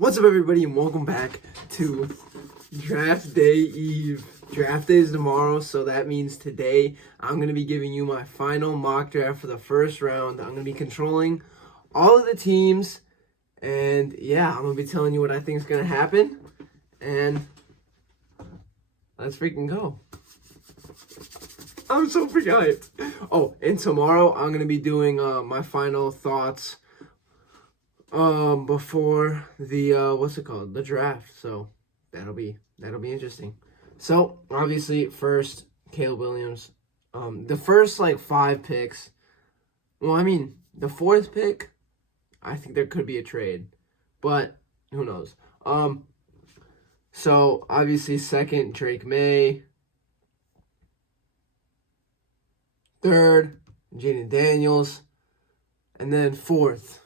What's up, everybody, and welcome back to Draft Day Eve. Draft Day is tomorrow, so that means today I'm going to be giving you my final mock draft for the first round. I'm going to be controlling all of the teams, and yeah, I'm going to be telling you what I think is going to happen, and let's freaking go. I'm so freaking hyped. Oh, and tomorrow I'm going to be doing my final thoughts before the the draft. So that'll be interesting. So obviously first, Caleb Williams. The first like 5 picks, well, I mean the 4th pick, I think there could be a trade, but who knows. So obviously second, Drake May. Third, Jaden Daniels. And then 4th,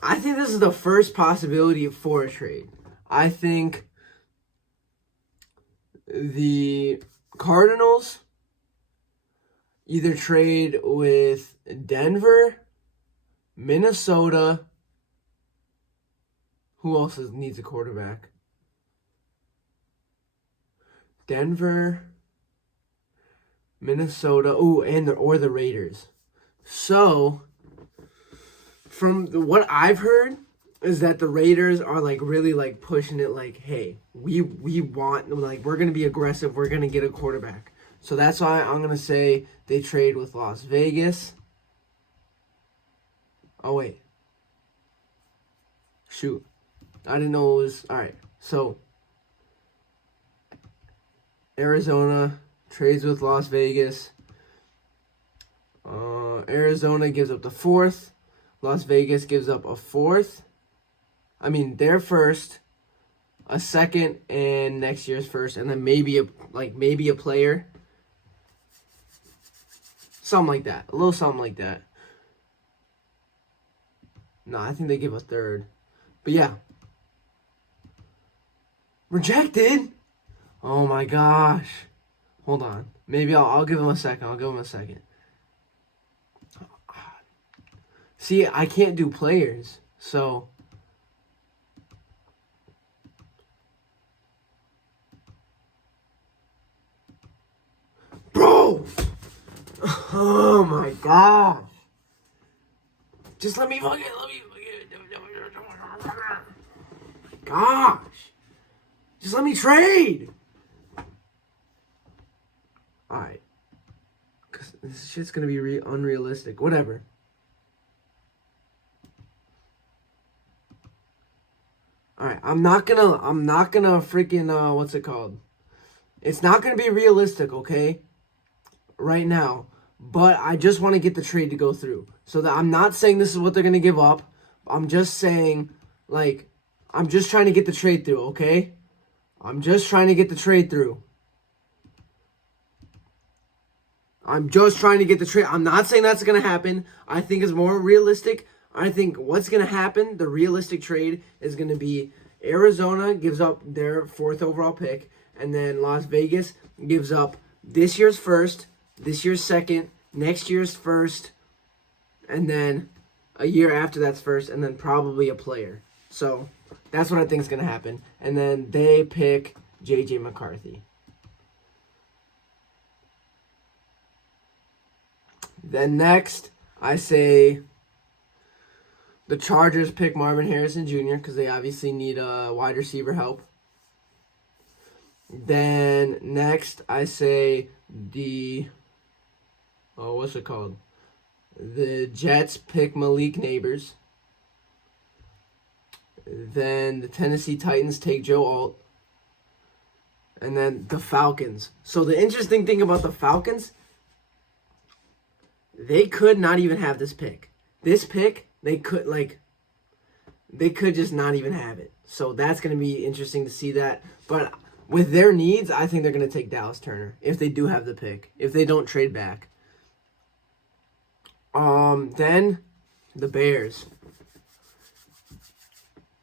I think this is the first possibility for a trade. I think the Cardinals either trade with Denver, Minnesota. Who else needs a quarterback? Denver, Minnesota, or the Raiders. So, from what I've heard is that the Raiders are like really like pushing it, like, hey, we want, like, we're gonna be aggressive, we're gonna get a quarterback. So that's why I'm gonna say they trade with Las Vegas. Oh wait, shoot, I didn't know it was all right. So Arizona trades with Las Vegas. Arizona gives up the 4th. Las Vegas gives up a 4th. I mean, their first, a 2nd, and next year's first, and then maybe a player. Something like that. A little something like that. No, I think they give a 3rd. But yeah. Rejected? Oh my gosh. Hold on. Maybe I'll give him a second. See, I can't do players, so bro. Oh my gosh. Just let me fucking gosh. Just let me trade. Alright. Cause this shit's gonna be unrealistic. Whatever. Alright, I'm not gonna freaking what's it called? It's not gonna be realistic, okay? Right now. But I just want to get the trade to go through. So that I'm not saying this is what they're gonna give up. I'm just saying, like, I'm just trying to get the trade through, okay? I'm just trying to get the trade through. I'm just trying to get the trade. I'm not saying that's gonna happen. I think it's more realistic. I think what's going to happen, the realistic trade, is going to be Arizona gives up their 4th overall pick, and then Las Vegas gives up this year's first, this year's 2nd, next year's first, and then a year after that's first, and then probably a player. So that's what I think is going to happen. And then they pick J.J. McCarthy. Then next, I say the Chargers pick Marvin Harrison Jr. because they obviously need wide receiver help. Then next, I say the the Jets pick Malik Nabers. Then the Tennessee Titans take Joe Alt. And then the Falcons. So the interesting thing about the Falcons, they could not even have this pick. This pick, they could just not even have it. So that's going to be interesting to see that. But with their needs, I think they're going to take Dallas Turner if they do have the pick, if they don't trade back. Then the Bears.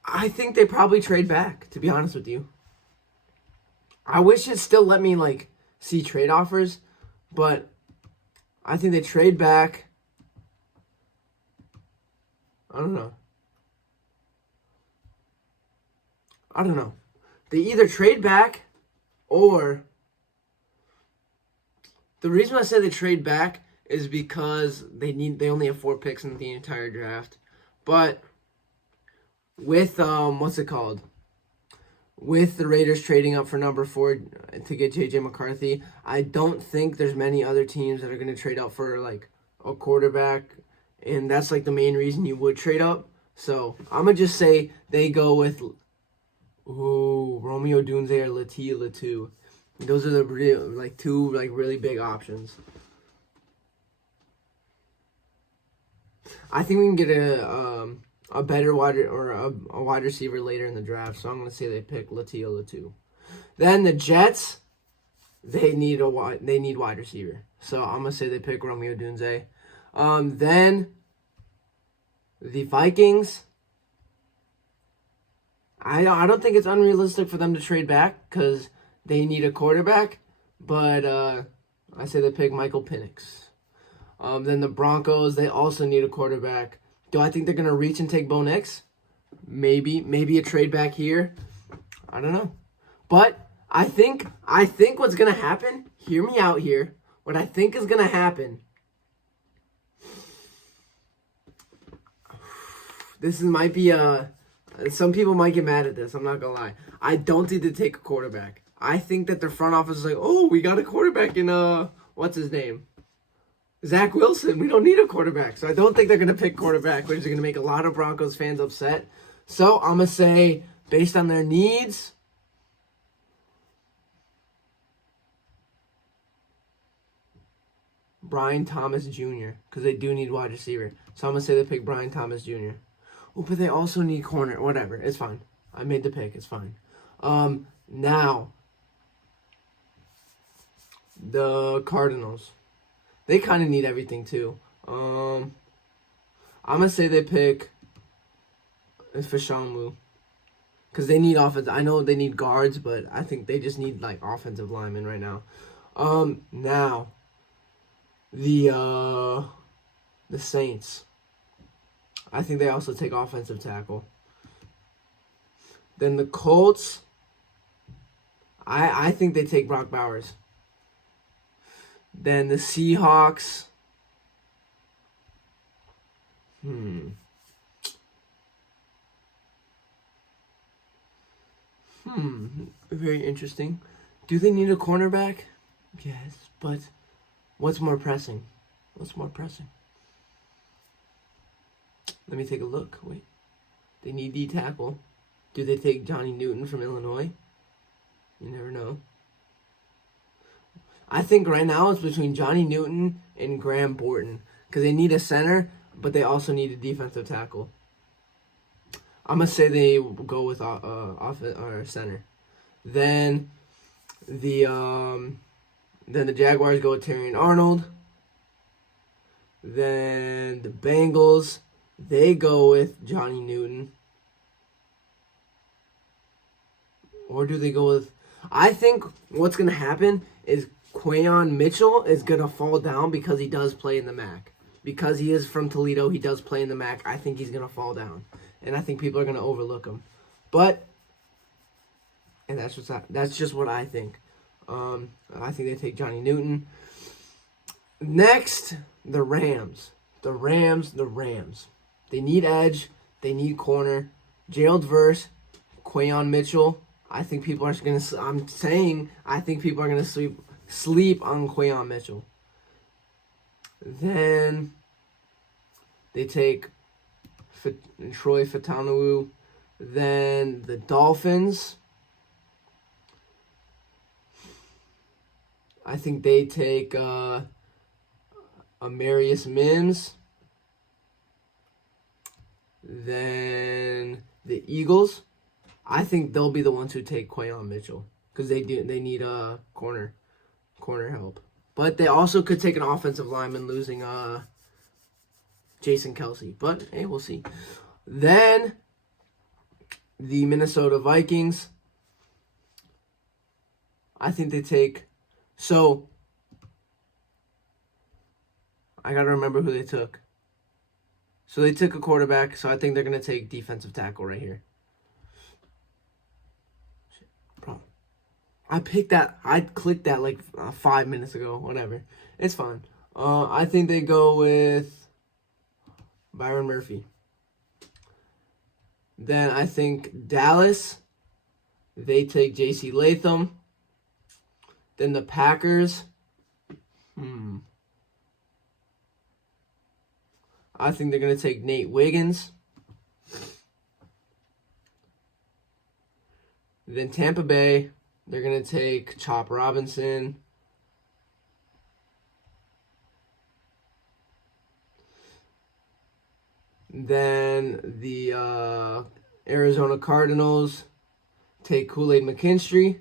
I think they probably trade back, to be honest with you. I wish it still let me like see trade offers, but I think they trade back. I don't know. I don't know. They either trade back or the reason I say they trade back is because they only have 4 picks in the entire draft. But with what's it called? With the Raiders trading up for number 4 to get JJ McCarthy, I don't think there's many other teams that are going to trade up for like a quarterback, and that's like the main reason you would trade up. So I'm gonna just say they go with Romeo Dunze or Latia Latu. Those are the real two really big options. I think we can get a better a wide receiver later in the draft, so I'm gonna say they pick Latia Latu. Then the Jets, they need wide receiver, so I'm gonna say they pick Romeo Dunze. Then the Vikings, I don't think it's unrealistic for them to trade back because they need a quarterback, but I say they pick Michael Penix. Then the Broncos, they also need a quarterback. Do I think they're going to reach and take Bo Nix? Maybe a trade back here. I don't know. But I think what's going to happen, hear me out here, what I think is going to happen, might be some people might get mad at this, I'm not going to lie. I don't think they take a quarterback. I think that their front office is like, oh, we got a quarterback in, what's his name? Zach Wilson. We don't need a quarterback. So I don't think they're going to pick quarterback, which is going to make a lot of Broncos fans upset. So I'm going to say, based on their needs, Brian Thomas Jr., because they do need wide receiver. So I'm going to say they pick Brian Thomas Jr. Oh, but they also need corner. Whatever. It's fine. I made the pick. It's fine. Now, the Cardinals. They kind of need everything, too. I'm going to say they pick Fashamu. Because they need offense. I know they need guards, but I think they just need, offensive linemen right now. Now, the Saints. I think they also take offensive tackle. Then the Colts. I think they take Brock Bowers. Then the Seahawks. Very interesting. Do they need a cornerback? Yes, but what's more pressing? Let me take a look. Wait. They need D tackle. Do they take Johnny Newton from Illinois? You never know. I think right now it's between Johnny Newton and Graham Borton because they need a center, but they also need a defensive tackle. I'm gonna say they go with center. Then the Jaguars go with Terrion Arnold. Then the Bengals, they go with Johnny Newton. Or do they go with... I think what's going to happen is Quayon Mitchell is going to fall down because he does play in the MAC. Because he is from Toledo, he does play in the MAC. I think he's going to fall down. And I think people are going to overlook him. But, and that's just what I think. I think they take Johnny Newton. Next, the Rams. The Rams. They need edge. They need corner. Gerald Verse, Quayon Mitchell. I think people are going to... I think people are going to sleep on Quayon Mitchell. Then they take Troy Fautanu. Then the Dolphins. I think they take Amarius Mims. Then the Eagles. I think they'll be the ones who take Quayon Mitchell because they need a corner help. But they also could take an offensive lineman losing Jason Kelsey. But hey, we'll see. Then the Minnesota Vikings. I think they take... So, I got to remember who they took. So they took a quarterback, so I think they're going to take defensive tackle right here. I picked that. I clicked that like 5 minutes ago. Whatever. It's fine. I think they go with Byron Murphy. Then I think Dallas, they take J.C. Latham. Then the Packers. I think they're going to take Nate Wiggins. Then Tampa Bay, they're going to take Chop Robinson. Then the Arizona Cardinals take Kool-Aid McKinstry.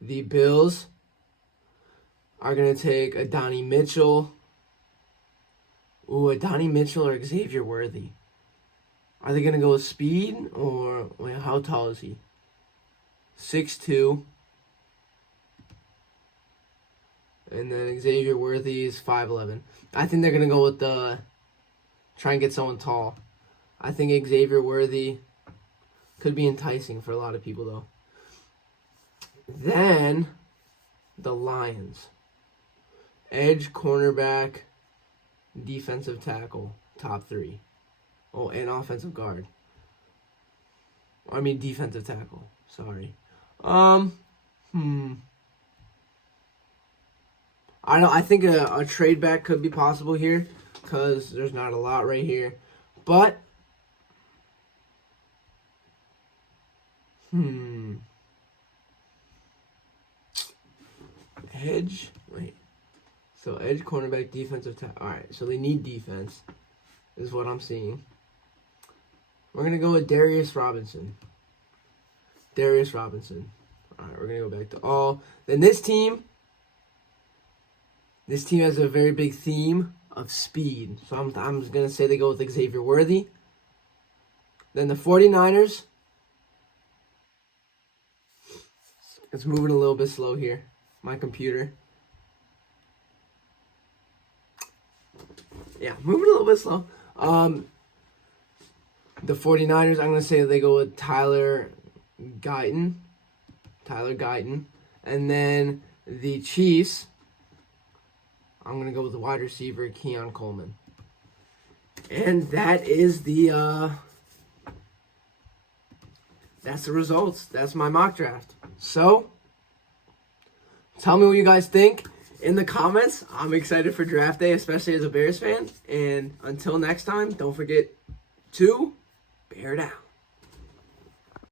The Bills are going to take Adonai Mitchell. Ooh, Adonai Mitchell or Xavier Worthy. Are they going to go with speed or wait, how tall is he? 6'2". And then Xavier Worthy is 5'11". I think they're going to go with try and get someone tall. I think Xavier Worthy could be enticing for a lot of people, though. Then, the Lions. Edge, cornerback, defensive tackle, top 3. Oh, and offensive guard. I mean, defensive tackle. Sorry. I think a trade back could be possible here because there's not a lot right here. But edge. Wait. So edge, cornerback, defensive tackle. All right. So they need defense, is what I'm seeing. We're gonna go with Darius Robinson. Darius Robinson. All right. We're gonna go back to all. Then this team. This team has a very big theme of speed. So I'm going to say they go with Xavier Worthy. Then the 49ers. It's moving a little bit slow here. My computer. Yeah, moving a little bit slow. The 49ers, I'm going to say they go with Tyler Guyton. And then the Chiefs, I'm going to go with the wide receiver, Keon Coleman. And that is that's the results. That's my mock draft. So, tell me what you guys think in the comments. I'm excited for draft day, especially as a Bears fan. And until next time, don't forget to bear down.